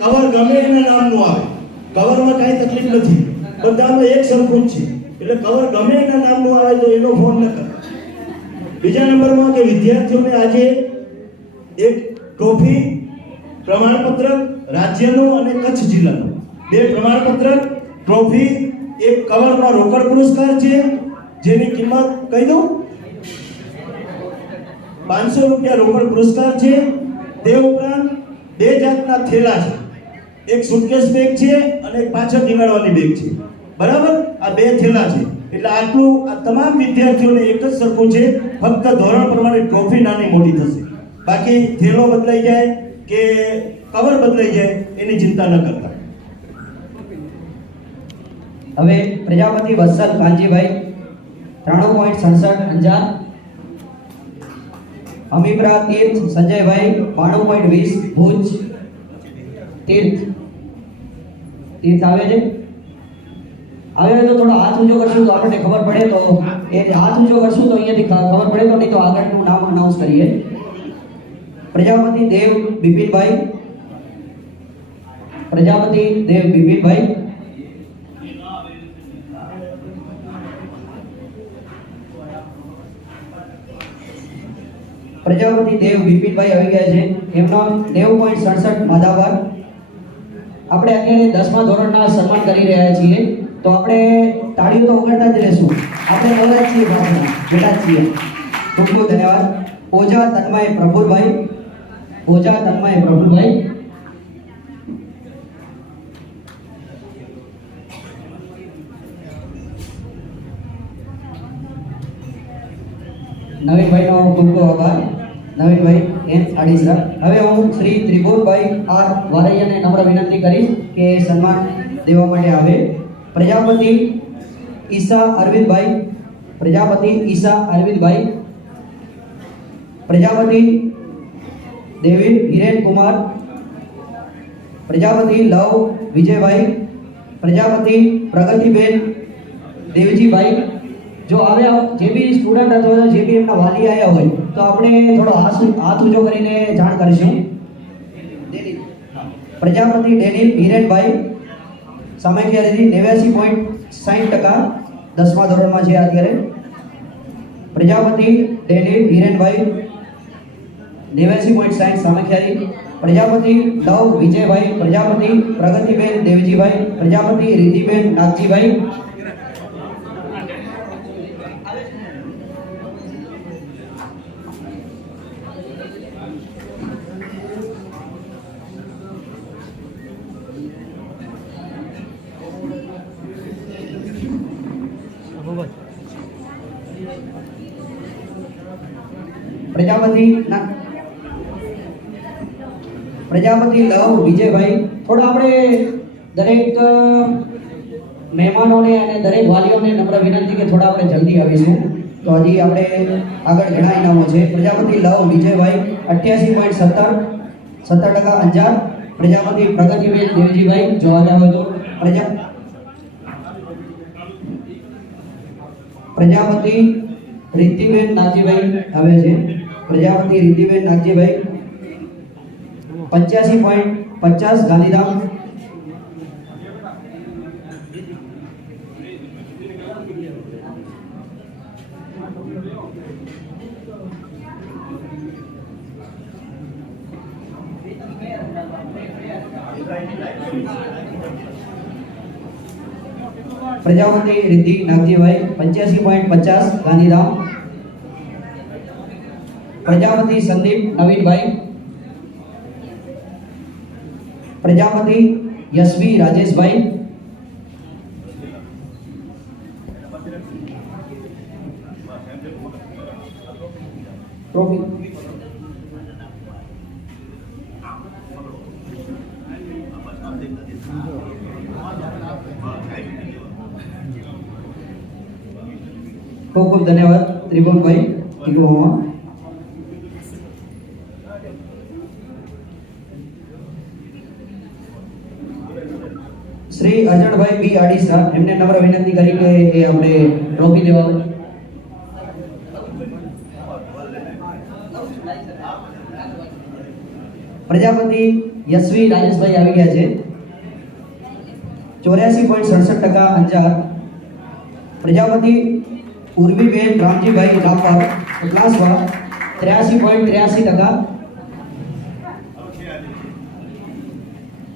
Cover ગમે એના નામનું આવે, કવરમાં કાંઈ તકલીફ નથી, બધામાં એક સરખું જ છે. એટલે કવર ગમે એના નામનું આવે તો એનો ફોન ન કરો. બીજા નંબરમાં કે વિદ્યાર્થીઓને આજે એક ટ્રોફી, પ્રમાણપત્ર રાજ્યનું અને કચ્છ જિલ્લાનું, બે પ્રમાણપત્ર, ટ્રોફી, એક કવરનો રોકડ પુરસ્કાર છે જેની કિંમત કહી દઉં, 500 રૂપિયા રોકડ પુરસ્કાર છે. તે ઉપરાંત બે જાતના થેલા છે, એક સુટકેસ બેગ છે અને એક પાછળ ટીંગાડવાની બેગ છે. બરાબર, આ બે થેલા છે. એટલે આટલું આ તમામ વિદ્યાર્થીઓને એક જ સરખું છે, ફક્ત ધોરણ પ્રમાણે ટ્રોફી નાની મોટી થશે. બાકી થેલો બદલાઈ જાય કે કવર બદલાઈ જાય એની ચિંતા ન કરતા. હવે પ્રજાપતિ વત્સલ કાંજીભાઈ 93.67 અંજાર. અમીપરા તીર્થ સંજયભાઈ 92.20 ભુજ. તીર્થ આવે છે. હવે તો થોડો હાથ ઊંચો કરશું તો આપણને ખબર પડે, તો એ હાથ ઊંચો કરશું તો અહીંયાથી ખબર પડે, તો નહીં તો આગળનું નામ અનાઉન્સ કરીએ. પ્રજાપતિ દેવ બિપિનભાઈ. પ્રજાપતિ દેવ બિપિનભાઈ. પ્રજાપતિ દેવ બિપિનભાઈ આવી ગયા છે. એમનો 90.67 માધાપર. આપણે અત્યારે 10મા ધોરણના સન્માન કરી રહ્યા છીએ, તો આપણે તાળીઓ તો વગાડતા જ રહેશું. આપણે નવરા જ છીએ, બેટા જ છીએ. ખૂબ ખૂબ ધન્યવાદ. ઓજા તન્મય પ્રફુલભાઈ. ઓજા તન્મય પ્રફુલભાઈ. નવીનભાઈનો ખૂબ ખૂબ આભાર. નવીનભાઈ એન આડીસરા. હવે હું શ્રી ત્રિભુવનભાઈ આર વારૈયાને નમ્ર વિનંતી કરીશ કે સન્માન દેવા માટે આવે. પ્રજાપતિ ઈસા અરવિંદભાઈ. પ્રજાપતિ ઈસા અરવિંદભાઈ. પ્રજાપતિ દેવીન હિરેન કુમાર. પ્રજાપતિ લવ વિજયભાઈ. પ્રજાપતિ પ્રગતિબેન દેવજીભાઈ. જો આવ્યા જે બી સ્ટુડન્ટ અથવા જે બી એમના વાલી આવ્યા હોય તો આપણે થોડો હાથ ઊંચો કરીને જાણ કરીશું. પ્રજાપતિ ડેનિલ હિરેનભાઈ. સામાયિક 89.60%, 10મા ધોરણમાં છે અત્યારે. પ્રજાપતિ ડેનિલ હિરેનભાઈ 89.60 સામાયિક. પ્રજાપતિ લવ વિજયભાઈ. પ્રજાપતિ પ્રગતિબેન દેવજીભાઈ. પ્રજાપતિ રિદ્ધિબેન નાગજીભાઈ. પ્રજાપતિ લવ વિજયભાઈ. થોડા આપણે દરેક મહેમાનોને અને દરેક વાલીઓને નમ્ર વિનંતી કે થોડા આપણે જલ્દી આવીશું, તો હજી આપણે આગળ ઘણા ઇનામો છે. પ્રજાપતિ લવ વિજયભાઈ 88.70% અંજાર. પ્રજાપતિ પ્રગતિબેન દેવજીભાઈ જો આવ્યા હોય તો. પ્રજાપતિ રિદ્ધિબેન નાગજીભાઈ આવે છે. પ્રજાપતિ રિદ્ધિબેન નાગજીભાઈ 85.50 ગાંધીધામ. પ્રજાપતિ રિદ્ધિ નાગજીભાઈ 85.50 ગાંધીધામ. પ્રજાપતિ સંદીપ નવીનભાઈ. પ્રજાપતિ યશવી રાજેશભાઈ. ટ્રોફી ખૂબ ખૂબ ધન્યવાદ ત્રિભુવનભાઈ. શ્રી અજણભાઈ બી આડીસા, એમને નમ્ર વિનંતી કરી કે એ આપણે ટ્રોફી દેવા. પ્રજાપતિ યશવી રાજેશભાઈ આવી ગયા છે 84.67% અંજાર. પ્રજાપતિ ઉર્વીબેન રામજીભાઈ રાપર ક્લાસમાં 83.83%.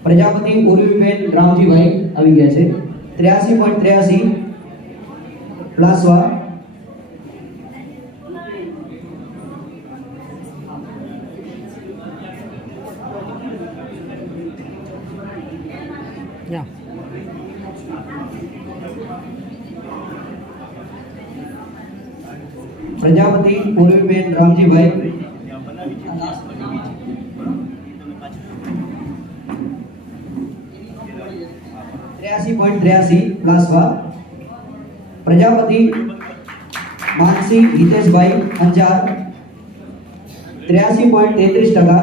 પ્રજાપતિ ઉર્વીબેન રામજીભાઈ આવી ગયા છે 83.83 પ્લાસવા. પ્રજાપતિ ઉર્વીબેન રામજીભાઈ 83.83 પ્લાસવા. પ્રજાપતિ માનસી હિતેશભાઈ અંજાર 83.33%.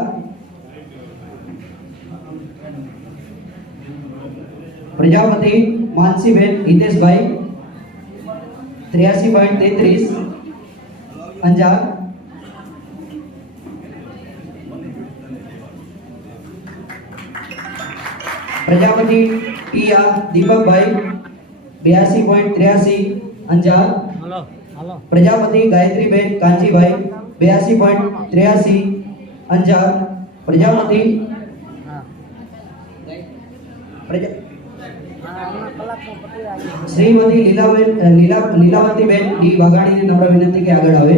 પ્રજાપતિ માનસીબેન હિતેશભાઈ 83.33 અંજાર. પ્રજાપતિ પિયા દીપકભાઈ 82.83 અંજાર. પ્રજાપતિ ગાયત્રીબેન કાંજીભાઈ 82.83 અંજાર. પ્રજાપતિ શ્રીમતી લીલાવતીબેન ડી વાઘાણીને નમ્ર વિનંતી કે આગળ આવે.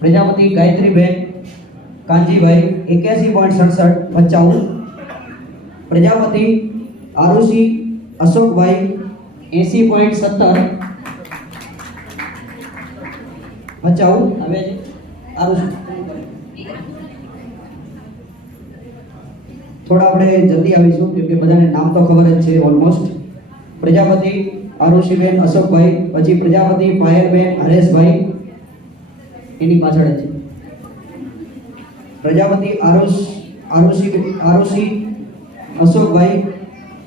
પ્રજાપતિ ગાયત્રીબેન કાંજીભાઈ 81.67 પ્રજાપતિ આરુષી અશોકભાઈ 80.17 ભચાઉ. હવે આરુષી થોડા આપણે જલ્દી આવીશું કેમ કે બધાને નામ તો ખબર જ છે ઓલમોસ્ટ. પ્રજાપતિ આરુષીબેન અશોકભાઈ, પછી પ્રજાપતિ પાયલબેન હરેશભાઈ એની પાછળ જ છે. પ્રજાપતિ આરુષી અશોકભાઈ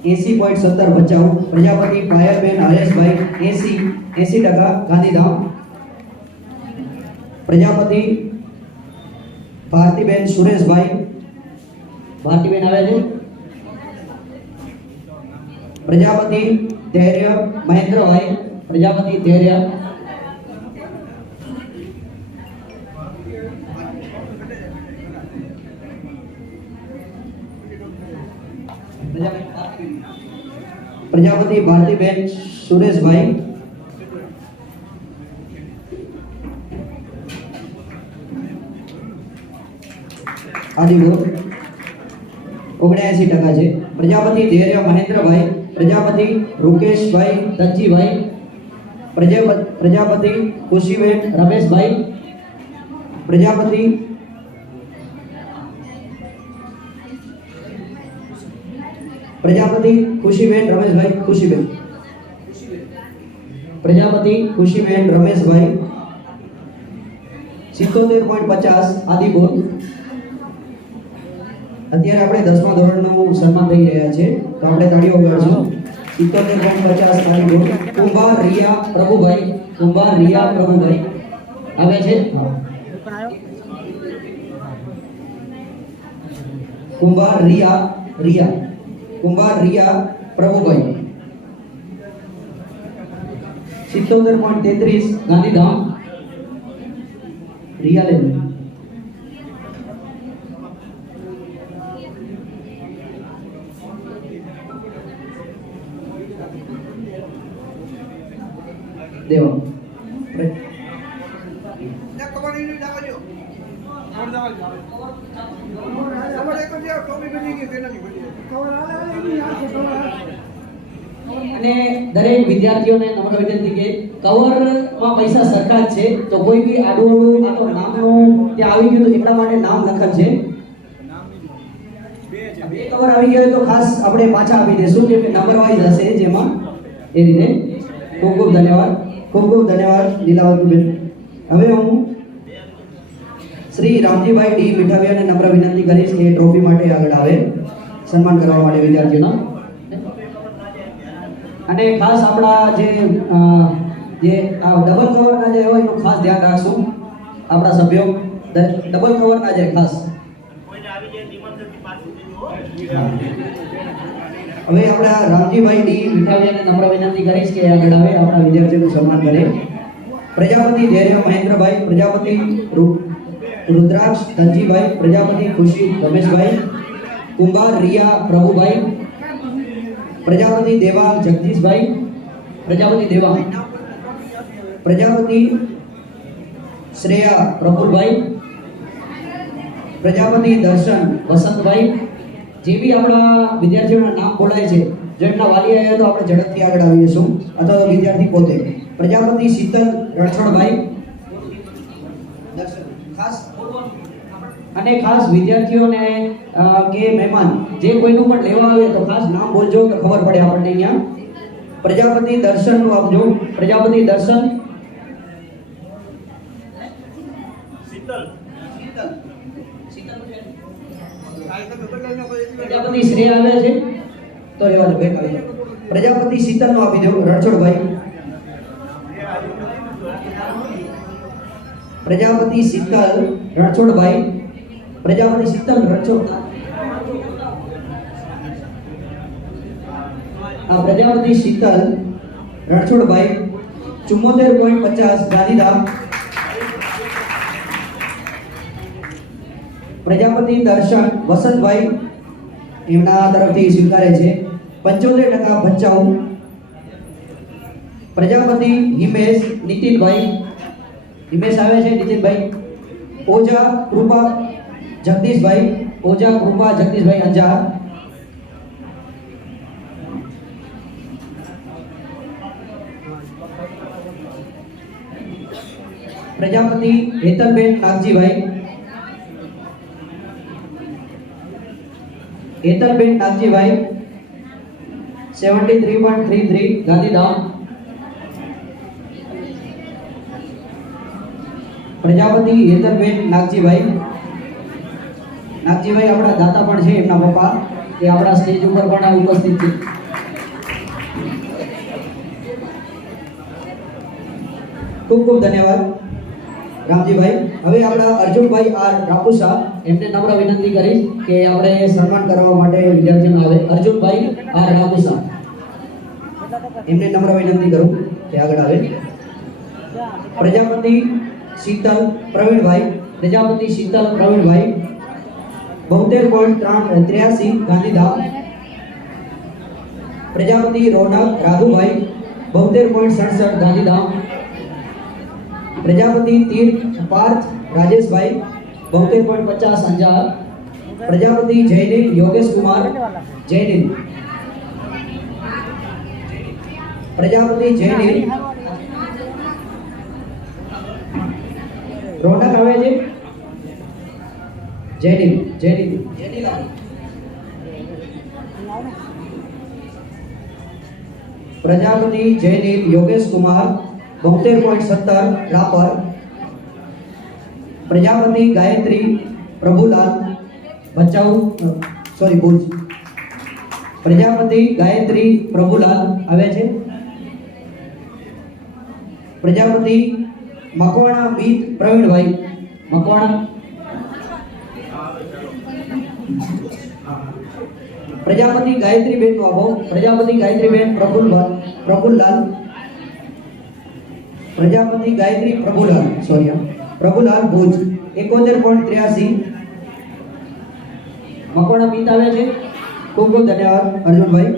80.17 ભચાઉ. પ્રજાપતિ પાયલબેન હરેશભાઈ 80% ગાંધીધામ. પ્રજાપતિ ભારતીબેન સુરેશભાઈ, ભારતીબેન આવે છે. પ્રજાપતિ ધૈર્ય મહેન્દ્રભાઈ, પ્રજાપતિ ધૈર્ય. પ્રજાપતિ ભારતીબેન સુરેશભાઈ, આદિપુર 79% છે. પ્રજાપતિ ધૈર્ય મહેન્દ્રભાઈ, પ્રજાપતિ રૂકેશભાઈ દત્તજીભાઈ, પ્રજાપતિ ખુશીબેન રમેશભાઈ, પ્રજાપતિ ખુશીબેન રમેશભાઈ, પ્રજાપતિ ખુશીબેન રમેશભાઈ 77.50 આદિપુર. અત્યારે આપણે 10મા ધોરણનું સન્માન થઈ રહ્યા છે તો આપણે તાળીઓ વગાડશું. 77.50 આદિપુર. કુંભાર રિયા પ્રભુભાઈ, આવે છે. કુંભાર રિયા પ્રભુભાઈ 77.33 ગાંધીધામ. રિયા લેવું. દેવા અને દરેક વિદ્યાર્થીઓને નમ્ર વિનંતી કે કવરમાં પૈસા સરખા જ છે તો કોઈ બી આડું આ તો નામનું ત્યાં આવી ગયું તો એટલા માટે નામ લખન છે. બે કવર આવી ગયો તો ખાસ આપણે પાછા આપી દેશું કે નંબર વાઇઝ હશે જેમાં એ રીતે. ખૂબ ખૂબ ધન્યવાદ લીલાવતીબેન. હવે હું શ્રી રામજીભાઈ ડી મીઠાવિયાને નમ્ર વિનંતી કરીશ કે ટ્રોફી માટે આગળ આવે, સન્માન કરવા માટે વિદ્યાર્થીઓના. અને ખાસ આપણા જે આ ડબલ કવરના જે હોય એનું ખાસ ધ્યાન રાખશું આપણા સભ્યો ડબલ કવરના જે ખાસ હવે આપણા રામજીભાઈ ડી વિઠાવિયાને નમ્ર વિનંતી કરીશ કે આગળ આવે આપણા વિદ્યાર્થીઓનું સન્માન કરે. પ્રજાપતિ ધૈર્ય મહેન્દ્રભાઈ, પ્રજાપતિ રુદ્રાક્ષ ધનજીભાઈ, પ્રજાપતિ ખુશી રમેશભાઈ, કુંભાર રિયા પ્રભુભાઈ, પ્રજાપતિ દેવાંગ જગદીશભાઈ, પ્રજાપતિ દેવાંગ, પ્રજાપતિ શ્રેયા પ્રફુલભાઈ, પ્રજાપતિ દર્શન વસંતભાઈ. જે બી આપણા વિદ્યાર્થીઓના નામ બોલાય છે, જો એમના વાલી આવ્યા તો આપણે ઝડપથી આગળ આવીશું અથવા તો વિદ્યાર્થી પોતે. પ્રજાપતિ શીતલ રણછોડભાઈ, ખાસ અને ખાસ વિદ્યાર્થીઓને કે મહેમાન જે કોઈનું પણ લેવા આવે તો ખાસ નામ બોલજો કે ખબર પડે આપણને અહીંયા. પ્રજાપતિ દર્શનનું આપજો. પ્રજાપતિ દર્શન, પ્રજાપતિ શ્રેય આવે છે તો રેવા દો, બેક આવી જાઓ. પ્રજાપતિ શીતલનું આપી દો રણછોડભાઈ. પ્રજાપતિ શીતલ રણછોડભાઈ, પ્રજાપતિ શીતલ રણછોડ, આ પ્રજાપતિ શીતલ રણછોડભાઈ 74.50 ગાંધીધામ. પ્રજાપતિ દર્શન વસંતભાઈ એમના તરફથી સ્વીકારે છે 75% ભચાઉ. પ્રજાપતિ હિમેશ નીતિનભાઈ, હિમેશ આવે છે નીતિનભાઈ. ઓજા કૃપા જગદીશભાઈ, ઓજા કૃપા જગદીશભાઈ અંજાર. પ્રજાપતિ હેતલબેન નાગજીભાઈ, હેતલબેન નાગજીભાઈ 73.33 ગાંધીધામ. પ્રજાપતિ હેતલબેન નાગજીભાઈ, નાગજીભાઈ આપણા દાતા પણ છે, એમના પપ્પા એ આપણા સ્ટેજ ઉપર પણ ઉપસ્થિત છે. ખૂબ ખૂબ ધન્યવાદ રામજીભાઈ. હવે આપણા અર્જુનભાઈ આર રાપુસા, એમને નમ્ર વિનંતી કરીશ કે આપણે સન્માન કરવા માટે વિદ્યાર્થીઓને આવે. અર્જુનભાઈ આર રાપુસા, એમને નમ્ર વિનંતી કરું કે આગળ આવે. પ્રજાપતિ શીતલ પ્રવીણભાઈ, પ્રજાપતિ શીતલ પ્રવીણભાઈ 72.83 ગાંધીધામ. પ્રજાપતિ રોનક રાઘુભાઈ 72.67 ગાંધીધામ. પ્રજાપતિ તીર્થ પાર્થ રાજેશભાઈ 72.50 અંજાર. પ્રજાપતિ જયદીપ યોગેશ કુમાર જયદીપ, પ્રજાપતિ જયદીપ રોનક આવે છે જયદીપ, જયદીપ પ્રજાપતિ જયદીપ યોગેશ કુમાર 72.70 રાપર. પ્રજાપતિ ગાયત્રી પ્રભુલાલ ભચાઉ, સોરી ભુજ. પ્રજાપતિ ગાયત્રી પ્રભુલાલ આવે છે. પ્રજાપતિ મકવાણા મીત પ્રવીણભાઈ, મકવાણા. પ્રજાપતિ ગાયત્રીબેન નો આવો. પ્રજાપતિ ગાયત્રીબેન પ્રફુલ્લાલ, પ્રજાપતિ ગાયત્રી પ્રભુલાલ, સોરી પ્રભુલાલ ભુજ 71.83 મકવાણા મીત આવે છે. ખૂબ ખૂબ ધન્યવાદ અર્જુનભાઈ.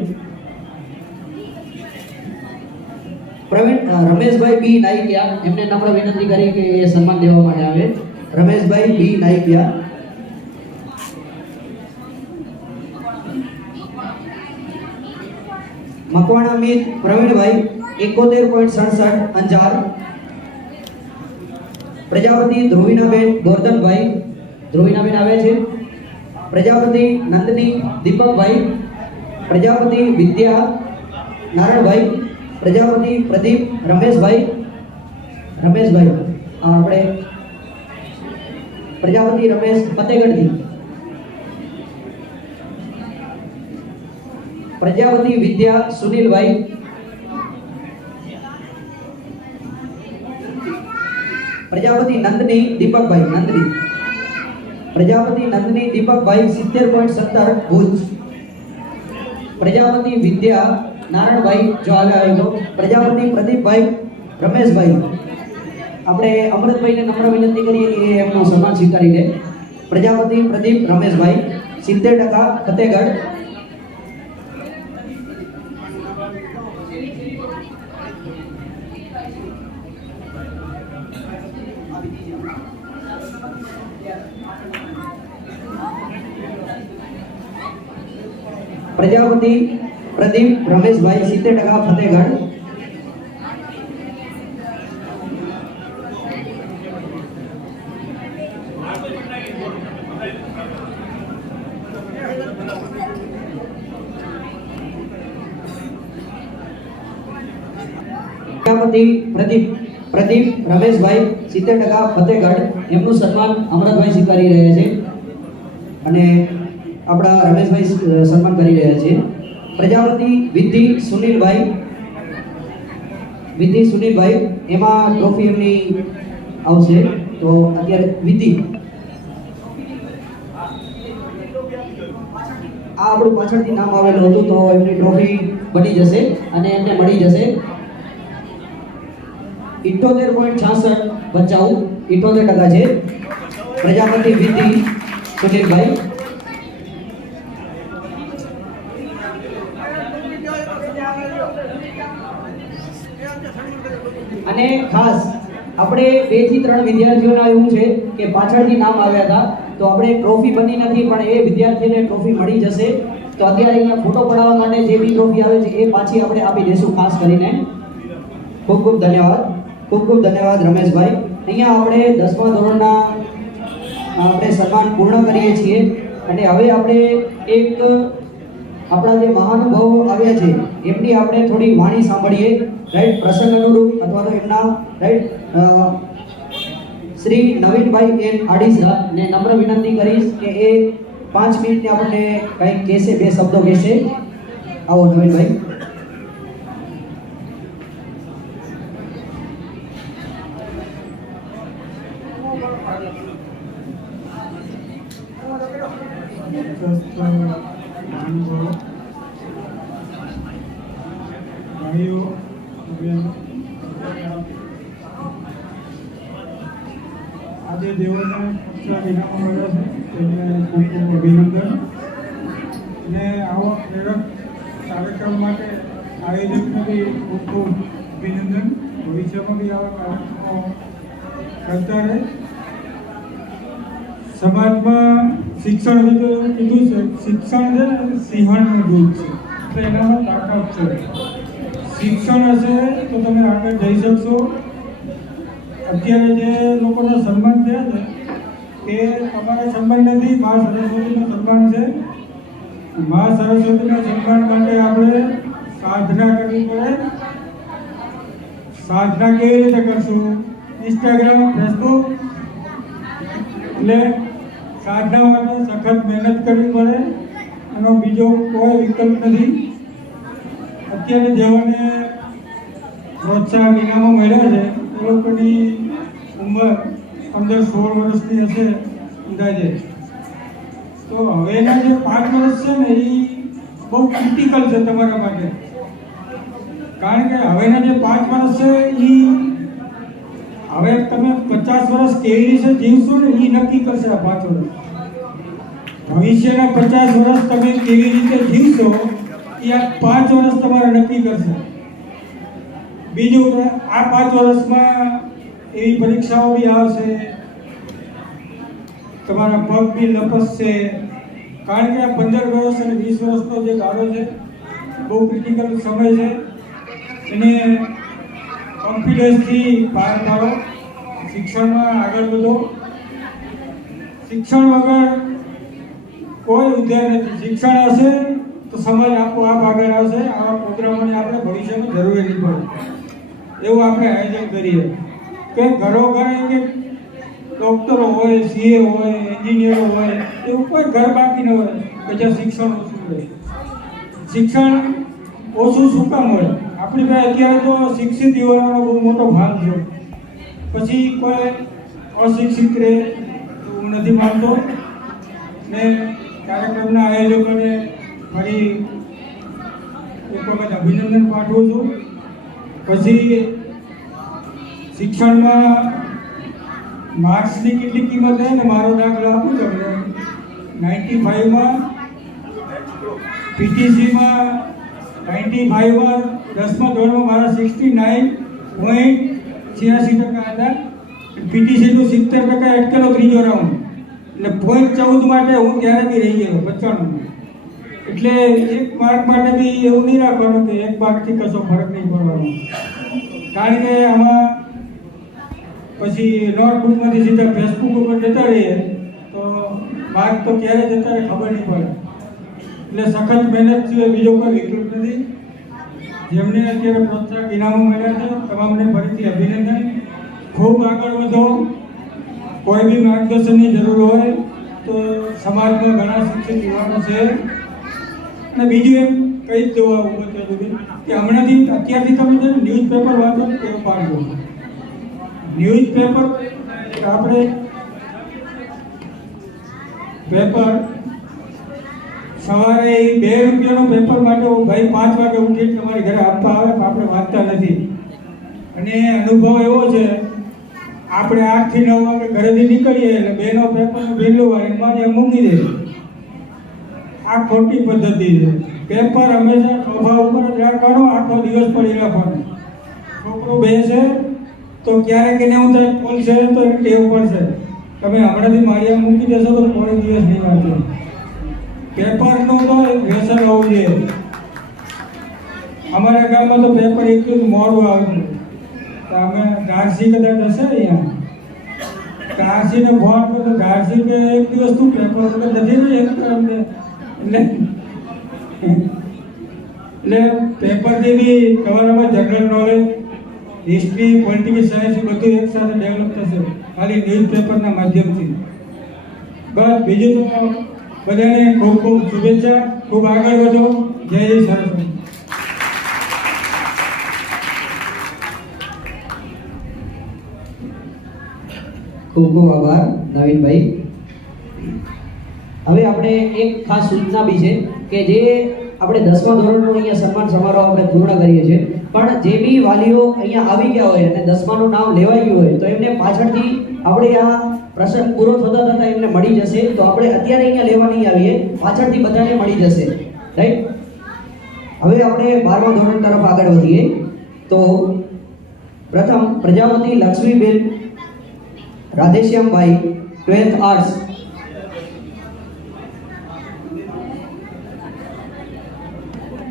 રમેશભાઈ બી નાઈકિયા, એમને નમ્ર વિનંતી કરી કે એ સન્માન દેવા માટે આવે. રમેશભાઈ બી નાઈકિયા. મકવાણા મીત પ્રવીણભાઈ 71.67 અંજાર. પ્રજાપતિ ધ્રુવીનાબેન ગોરધનભાઈ, ધ્રુવીનાબેન આવે છે. પ્રજાપતિ નંદની દીપકભાઈ, પ્રજાપતિ વિદ્યા નારાયણભાઈ, પ્રજાપતિ પ્રદીપ રમેશભાઈ, રમેશભાઈ આપણે પ્રજાપતિ રમેશ ફતેગઢથી. પ્રજાપતિ વિદ્યા સુનિલભાઈ પ્રજાપતિ નંદની દીપકભાઈ નંદની, પ્રજાપતિ નંદની દીપકભાઈ 70.17 ભુજ, પ્રજાપતિ વિદ્યા નારાયણભાઈ જો આવ્યા હોય તો, પ્રજાપતિ પ્રદીપભાઈ રમેશભાઈ, આપણે અમૃતભાઈને નમ્ર વિનંતી કરીએ કે એમનું સન્માન સ્વીકારી લે. પ્રજાપતિ પ્રદીપ રમેશભાઈ 70% ફતેહગઢ, પ્રજાપતિ પ્રદીપ રમેશભાઈ 70% ફતેહગઢ, પ્રજાપતિ પ્રદીપ રમેશભાઈ 70% ફતેહગઢ, એમનું સન્માન અમરતભાઈ સ્વીકારી રહ્યા છે અને આપણા રમેશભાઈ સન્માન કરી રહ્યા છે. પ્રજાપતિ વિધિ સુનિલભાઈ એમાં ટ્રોફી એમની આવશે. તો અત્યારે વિધિ આ આપણું પાછળથી નામ આવેલું હતું તો એમની ટ્રોફી બની જશે અને એમને મળી જશે. 78.66 બચાવ 78% છે. પ્રજાપતિ વિધિ સુનિલભાઈ. અને ખાસ આપણે 2 થી 3 વિદ્યાર્થીઓના એવું છે કે પાછળથી નામ આવ્યા હતા તો આપણે ટ્રોફી બની નથી પણ એ વિદ્યાર્થીને ટ્રોફી મળી જશે. તો અત્યારે અહીંયા ફોટો પડાવવા માટે જે બી ટ્રોફી આવે છે એ પાછી આપણે આપી દઈશું ખાસ કરીને. ખૂબ ખૂબ ધન્યવાદ, ખૂબ ખૂબ ધન્યવાદ રમેશભાઈ. અહીંયા આપણે 10મા ધોરણના આપણે સન્માન પૂર્ણ કરીએ છીએ અને હવે આપણે એક આપણા જે મહાનુભાવો આવ્યા છે એમની આપણે થોડી વાણી સાંભળીએ. રાઈટ, પ્રસંગ અનુરૂપ અથવા તો એમના રાઈટ શ્રી નવીનભાઈ એન આડીસા ને નમ્ર વિનંતી કરીશ કે એ 5 મિનિટની આપણને કંઈક કહેશે, 2 શબ્દો કહેશે. આવો નવીનભાઈ. આજે દેવોને પક્ષા ઇનામો મળ્યા છે તેમને ખૂબ ખૂબ અભિનંદન અને આવો પ્રેરક કાર્યક્રમ માટે આયોજકને બી ખૂબ ખૂબ અભિનંદન. ભવિષ્યમાં બી આવા કાર્યક્રમો કરતા રહે. સમાજમાં શિક્ષણ કીધું છે, શિક્ષણ છે ને સિંહણનું દૂધ છે એટલે એનામાં તાકાત છે. શિક્ષણ હશે તો તમે આગળ જઈ શકશો. અત્યારે જે લોકોનો સન્માન થયા છે એ અમારા સન્માન નથી, મા સરસ્વતીનું સન્માન છે. મા સરસ્વતીના સન્માન માટે આપણે સાધના કરવી પડે. સાધના કેવી રીતે કરશું? ઇન્સ્ટાગ્રામ, ફેસબુક એટલે સાધના માટે સખત મહેનત કરવી પડે. એનો બીજો કોઈ વિકલ્પ નથી. અત્યારે જેઓને પ્રોત્સાહન ઇનામો મળ્યા છે એ લોકોની ઉંમર 15-16 વર્ષની હશે અંદાજે. તો હવેના જે 5 વર્ષ છે ને એ બહુ ક્રિટિકલ છે તમારા માટે. કારણ કે હવેના જે 5 વર્ષ છે એ હવે તમે 50 વર્ષ કેવી રીતે જીવશો ને એ નક્કી કરશે આ 5 વર્ષ. ભવિષ્યના 50 વર્ષ તમે કેવી રીતે જીવશો એ આ 5 વર્ષ તમારે નક્કી કરશે. બીજું કે આ 5 વર્ષમાં એવી પરીક્ષાઓ બી આવશે, તમારા પગ બી લપસશે. કારણ કે આ 15 વર્ષ અને 20 વર્ષનો જે ગાળો છે બહુ ક્રિટિકલ સમય છે. એને કોન્ફિડન્સથી પાર પાડો, શિક્ષણમાં આગળ વધો. શિક્ષણ વગર કોઈ ઉદ્ધાર નથી. શિક્ષણ હશે તો સમાજ આપોઆપ આગળ આવશે. આવા પ્રોગ્રામોની આપણે ભવિષ્યમાં જરૂર નહીં પડે એવું આપણે આયોજન કરીએ કે ઘરો ઘરે કે ડૉક્ટરો હોય, સીએ હોય, એન્જિનિયરો હોય એવું કોઈ ઘર બાકી ન હોય કે જ્યાં શિક્ષણ ઓછું હોય. શિક્ષણ ઓછું શું કામ હોય? આપણી પાસે અત્યારે તો શિક્ષિત યુવાનોનો બહુ મોટો ભાગ છે. પછી કોઈ અશિક્ષિત રહે હું નથી માનતો ને કાર્યક્રમના આયોજકોને ફરી એક વખત અભિનંદન પાઠવું છું. પછી શિક્ષણમાં માર્ક્સની કેટલી કિંમત છે ને મારો દાખલો આપું તમને. 95માં પીટીસીમાં 95માં 10મા ધોરણમાં મારા 69.86% હતા. પીટીસીનું 70% અટકેલો ત્રીજો રાઉન્ડ એટલે 0.14 માટે હું ત્યારે બી રહી ગયો 95. એટલે એક માર્ક માટે બી એવું નહીં રાખવાનું કે એક માર્કથી કશો ફરક નહીં પડવાનો. કારણ કે આમાં પછી નોટબુકમાંથી સીધા ફેસબુક ઉપર જતા રહીએ તો માર્ક તો ક્યારે જતા રહે ખબર નહીં પડે. એટલે સખત મહેનત સિવાય બીજો કોઈ વિકલ્પ નથી. જેમને અત્યારે પ્રોત્સાહક ઇનામો મળ્યા છે તમામને ફરીથી અભિનંદન. ખૂબ આગળ વધો. કોઈ બી માર્ગદર્શનની જરૂર હોય તો સમાજમાં ઘણા શિક્ષિત યુવાનો છે. અને બીજું એમ કહી જ દેવા ઉભો ત્યાં સુધી કે હમણાંથી અત્યારથી તમે છે ને ન્યૂઝપેપર વાંચો ને તેવું પાડજો. ન્યૂઝપેપર આપણે પેપર સવારે 2 રૂપિયાનું પેપર માટે ભાઈ 5 વાગે ઉઠીને તમારી ઘરે આપવા આવે પણ આપણે વાંચતા નથી. અને અનુભવ એવો છે આપણે 8 થી 9 વાગે ઘરેથી નીકળીએ એટલે 2નો પેપરનું બિલ્લું વાળી મારી મૂકી દે. આ ખોટી પદ્ધતિ છે. પેપર હંમેશા સોફા ઉપર જ રાખવાનો, આખો દિવસ પડી રાખવાનો. છોકરો બેસે તો ક્યારેક એને હું થાય ખોલશે તો એને ટેવ પડશે. તમે હમણાંથી મારી મૂકી દેશો તો કોઈ દિવસ નહીં વાંચો. પેપરનું તો એક વ્યસન હોવું જોઈએ. અમારા ગામમાં તો પેપર એટલું જ મોડું આવ્યું. અમે ધારસી કદાચ હશે અહીંયા ધારસીને ફોન કરો તો ધારસી કે એક દિવસ તું પેપર વગર નથી ને એક એટલે પેપરથી બી તમારામાં general knowledge, history, political science બધું એકસાથે ડેવલપ થશે ખાલી ન્યૂઝપેપરના માધ્યમથી. બસ બીજું તો બધાને ખૂબ ખૂબ શુભેચ્છા. ખૂબ આગળ વધો. જય સરસ્વતી. ખૂબ ખૂબ આભાર નવીનભાઈ. હવે આપણે એક ખાસ સૂચના બી છે કે જે આપણે 10મા ધોરણનો અહીંયા સન્માન સમારોહ આપણે પૂર્ણ કરીએ છીએ, પણ જે બી વાલીઓ અહીંયા આવી ગયા હોય અને 10માનું નામ લેવાઈ ગયું હોય તો એમને પાછળથી આપણે આ પ્રસંગ પૂરો થતા થતા એમને મળી જશે. તો આપણે અત્યારે અહીંયા લેવા નહીં આવીએ, પાછળથી બધાને મળી જશે. રાઈટ. હવે આપણે 12મા ધોરણ તરફ આગળ વધીએ. તો પ્રથમ પ્રજાપતિ લક્ષ્મીબેન રાધેશ્યામભાઈ 12th આર્ટ્સ.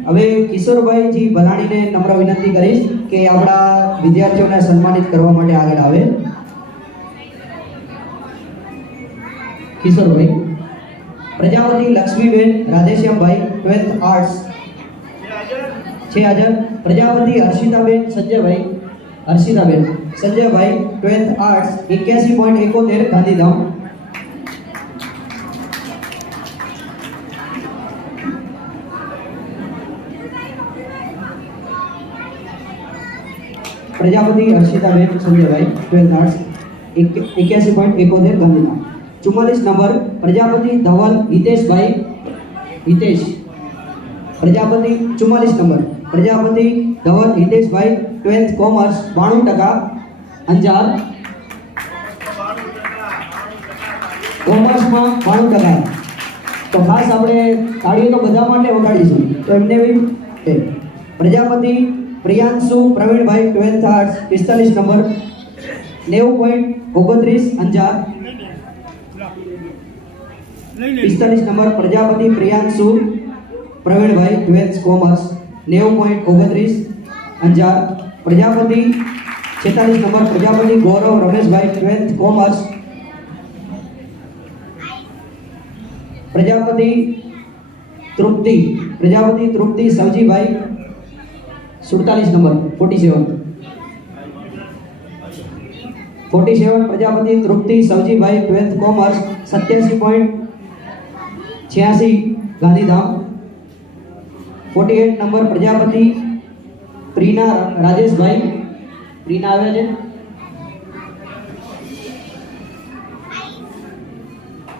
હવે કિશોરભાઈજી ભલાણીને નમ્ર વિનંતી કરીશ કે આપણા વિદ્યાર્થીઓને સન્માનિત કરવા માટે આગળ આવે. કિશોરભાઈ. પ્રજાપતિ લક્ષ્મીબેન રાધેશ્યામભાઈ 12th આર્ટ્સ છે હાજર. Prajapati Harshitaben Sanjaybhai Sanjaybhai 12th arts 81.71 Gandhidham. Prajapati Harshitaben Sanjaybhai 12th arts 81.71 Gandhidham. 44 number Prajapati Dhaval Hiteshbhai Prajapati 44 number Prajapati Dhaval Hiteshbhai 12th commerce 92% Anjar. કોમર્સમાં 92%. તો ખાસ આપણે તાળીઓ તો બધા માટે વગાડીશું તો એમને બી. Prajapati Priyanshu Pravinbhai 12th arts 45 number 90.29 Anjar. 45 number Prajapati Priyanshu Pravinbhai 12th commerce 90.29 Anjar. Prajapati 46 number Prajapati Gaurav Rameshbhai 12th commerce. Prajapati Trupti Savjibhai 47 number 47 Prajapati Trupti Savjibhai 12th commerce 87.86 Gandhidham. 48 number Prajapati Prina Rajeshbhai આવે છે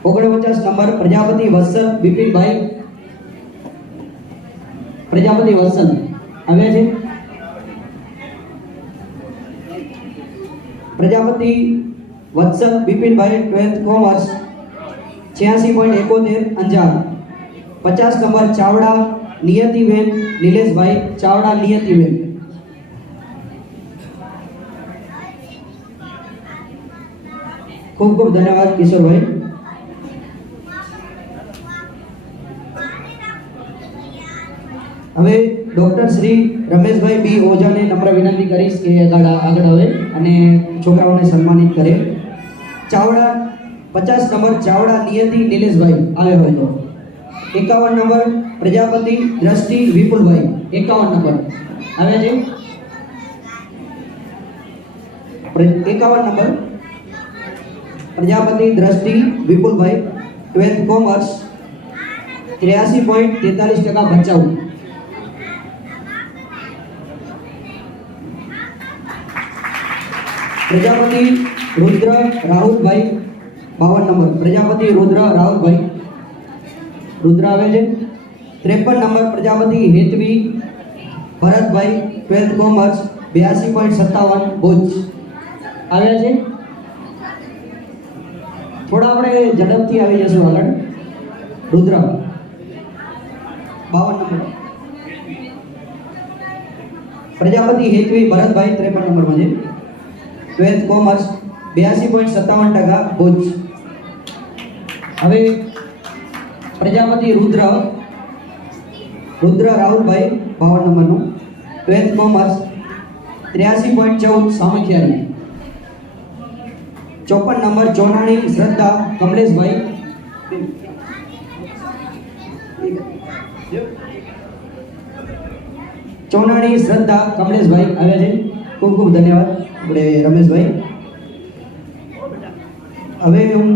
49 નંબર પ્રજાપતિ વત્સલ બિપિનભાઈ, પ્રજાપતિ વત્સલ આવ્યા છે. Prajapati Vatsal Bipinbhai 12th commerce 86.71 Anjar. 50 number Chavda નિયતિબેન નિલેશભાઈ, ચાવડા નિયતિબેન. ખૂબ ખૂબ ધન્યવાદ કિશોરભાઈ. હવે ડોક્ટર શ્રી રમેશભાઈ બી ઓઝાને નમ્ર વિનંતી કરીશ કે આગળ આવે અને છોકરાઓને સન્માનિત કરે. ચાવડા 50 નંબર ચાવડા નિયતિ નિલેશભાઈ આવે હોય તો. 51 નંબર પ્રજાપતિ દ્રષ્ટિ વિપુલભાઈ, 51 નંબર આવે છે. 51 નંબર પ્રજાપતિ દ્રષ્ટિ વિપુલભાઈ 12th કોમર્સ 83.43% બચાવ. પ્રજાપતિ રુદ્ર રાહુલભાઈ 52 નંબર, પ્રજાપતિ રુદ્ર રાહુલભાઈ, રુદ્ર આવે છે. 53 number Prajapati Hetvi Bharatbhai 12th commerce 82.57 Bhuj આવ્યા છે. થોડા આપણે ઝડપથી આવી જશું આગળ. રુદ્ર 52 નંબર, પ્રજાપતિ હેતવી ભરતભાઈ 53 નંબરમાં છે. 12th commerce 82.57% Bhuj. હવે પ્રજાપતિ રુદ્ર રાહુલભાઈ 52 નંબરનું 12th કોમર્સ 83.14 સામખિયારી. 54 નંબર ચોનાણી શ્રદ્ધા કમલેશભાઈ, ચોનાણી શ્રદ્ધા કમલેશભાઈ આવ્યા છે. ખૂબ ખૂબ ધન્યવાદ આપણે રમેશભાઈ. હવે હું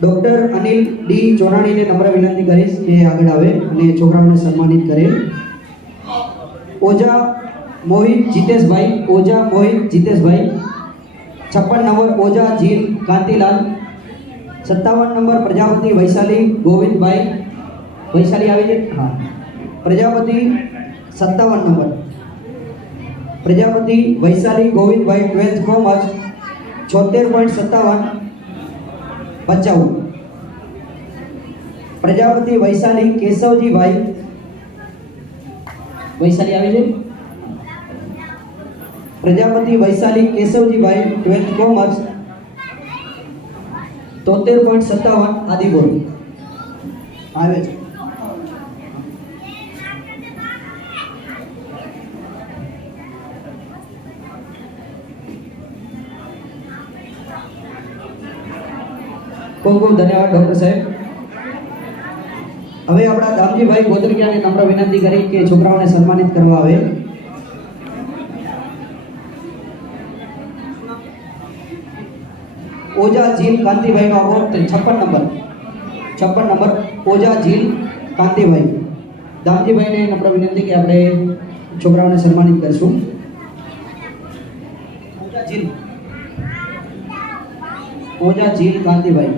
ડોક્ટર અનિલ ડી ચોનાણીને નમ્ર વિનંતી કરીશ કે આગળ આવે અને છોકરાઓને સન્માનિત કરે. ઓઝા મોહિત જીતેશભાઈ, ઓઝા મોહિત જીતેશભાઈ. 56 નંબર ઓઝા જીલ કાંતિલાલ. 57 નંબર પ્રજાપતિ વૈશાલી ગોવિંદભાઈ, વૈશાલી આવી છે. હા, Prajapati 57 number Prajapati Vaishali Govindbhai 12th commerce 76.57 બચાવ. પ્રજાપતિ વૈશાલી કેશવજીભાઈ, વૈશાલી આવી છે. પ્રજાપતિ વૈશાલી કેશવજીભાઈ 12th કોમર્સ 73.57 આદિપુર આવે છે. ખૂબ ખૂબ ધન્યવાદ ડોક્ટર સાહેબ. હવે આપણા દામજીભાઈ ગોદરકિયાને નમ્ર વિનંતી કરી કે છોકરાઓને સન્માનિત કરવા આવે. ઓઝા જીલ કાંતિભાઈનો એવોર્ડ 56 નંબર ઓઝા જીલ કાંતિભાઈ. દામજીભાઈને નમ્ર વિનંતી કે આપણે છોકરાઓને સન્માનિત કરીશું. ઓઝા જીલ કાંતિભાઈ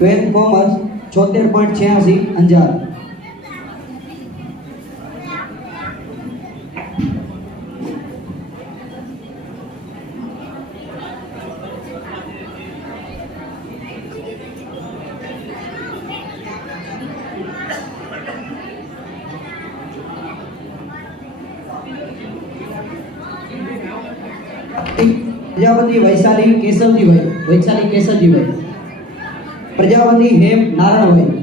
12th કોમર્સ 76.86 અંજાર. પ્રજાપતિ વૈશાલી કેશવજીભાઈ, પ્રજાપતિ હેમ નારાયણભાઈ.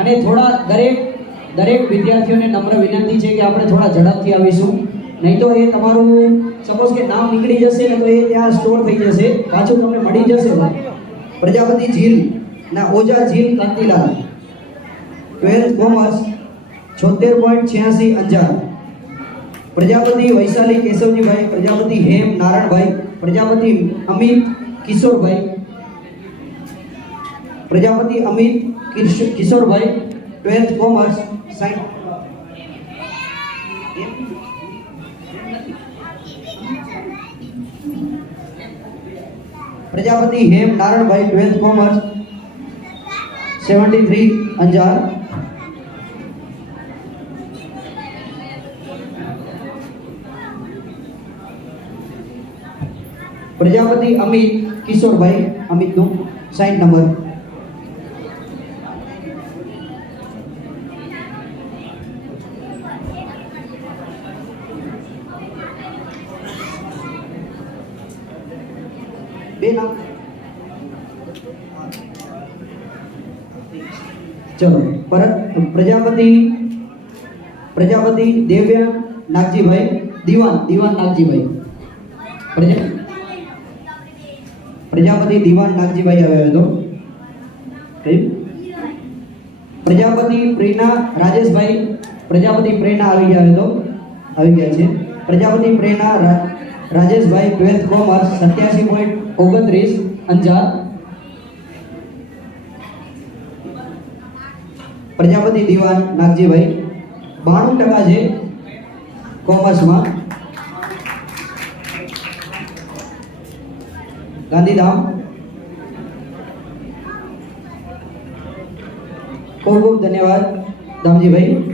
અને થોડા દરેક વિદ્યાર્થીઓને નમ્ર વિનંતી છે કે આપણે થોડા ઝડપથી આવીશું, નહીં તો એ તમારું સપોઝ કે નામ નીકળી જશે ને તો એ ત્યાં સ્ટોર થઈ જશે, પાછું તમને મળી જશે. પ્રજાપતિ જીલ ના Ojha Jil Kantilal 12th commerce 76.86 Anjar. Prajapati Vaishali Keshavjibhai, Prajapati Hem Narayanbhai, Prajapati Amit Kishorbhai, Prajapati Amit Kishorbhai 12th commerce 60. Prajapati Hem Naranbhai 12th commerce 73 Anjar. Prajapati Amit Kishorbhai અમિતનું 60 નંબર. બે નામ ચલો પરત. પ્રજાપતિ દેવ્યા નાગજીભાઈ દીવાન નાગજીભાઈ. પ્રજાપતિ દીવાન નાગજીભાઈ આવ્યો હતો. પ્રજાપતિ પ્રેરણા રાજેશભાઈ. પ્રજાપતિ પ્રેરણા આવી ગયા છે. પ્રજાપતિ પ્રેરણા રાજેશભાઈ 12th કોમર્સ 87.29 અંજાર. પ્રજાપતિ દીવાન નાગજીભાઈ 92% છે કોમર્સમાં. ગાંધીધામ. ખૂબ ખૂબ ધન્યવાદ દામજીભાઈ.